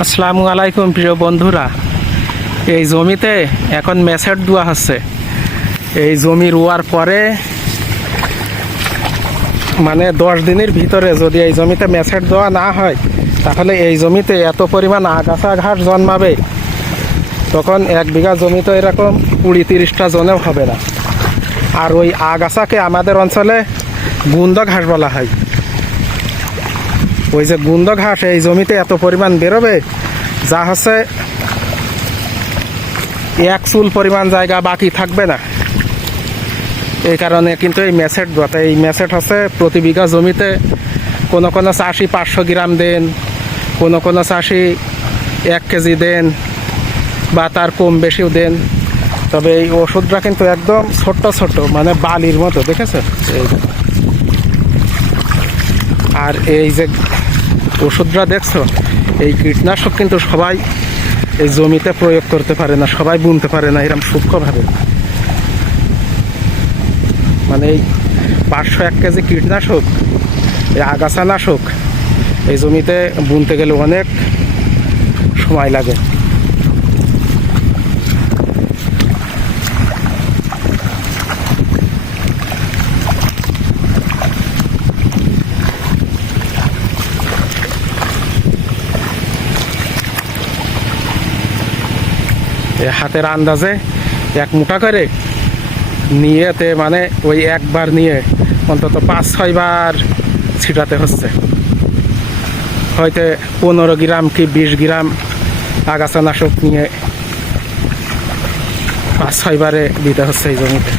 আসসালামু আলাইকুম, প্রিয় বন্ধুরা। এই জমিতে এখন মেসেট দেওয়া হচ্ছে। এই জমি রোয়ার পরে মানে দশ দিনের ভিতরে যদি এই জমিতে মেসেট দেওয়া না হয়, তাহলে এই জমিতে এত পরিমাণ আগাছা ঘাস জন্মাবে। তখন এক বিঘা জমি তো এরকম কুড়ি তিরিশটা জনেও হবে না। আর ওই আগাছাকে আমাদের অঞ্চলে গুন্দ ঘাস বলা হয়। ওই যে গুন্দ ঘাস এই জমিতে এত পরিমাণ বেরোবে, যা হচ্ছে এক চুল পরিমাণ জায়গা বাকি থাকবে না। এই কারণে কিন্তু এই মেসেট দোয়াতে এই ম্যাসেট হচ্ছে, প্রতি বিঘা জমিতে কোনো কোনো চাষি পাঁচশো গ্রাম দেন, কোনো কোনো চাষি এক কেজি দেন, বা তার কম বেশিও দেন। তবে এই ওষুধটা কিন্তু একদম ছোট্ট ছোট্ট মানে বালির মতো দেখেছে আর এই যে ওষুধটা দেখছ? এই কীটনাশক কিন্তু সবাই এই জমিতে প্রয়োগ করতে পারে না, সবাই বুনতে পারে না এরকম সূক্ষ্মভাবে। মানে এই পাঁচশো এক কেজি কীটনাশক, এই আগাছানাশক, এই জমিতে বুনতে গেলে অনেক সময় লাগে। হাতের আন্দাজে এক মোটা করে নিয়েতে মানে ওই একবার নিয়ে অন্তত পাঁচ ছয়বার ছিটাতে হচ্ছে। হয়তো পনেরো গ্রাম কি বিশ গ্রাম আগাছানাশক নিয়ে পাঁচ ছয়বারে দিতে হচ্ছে এই জমিতে।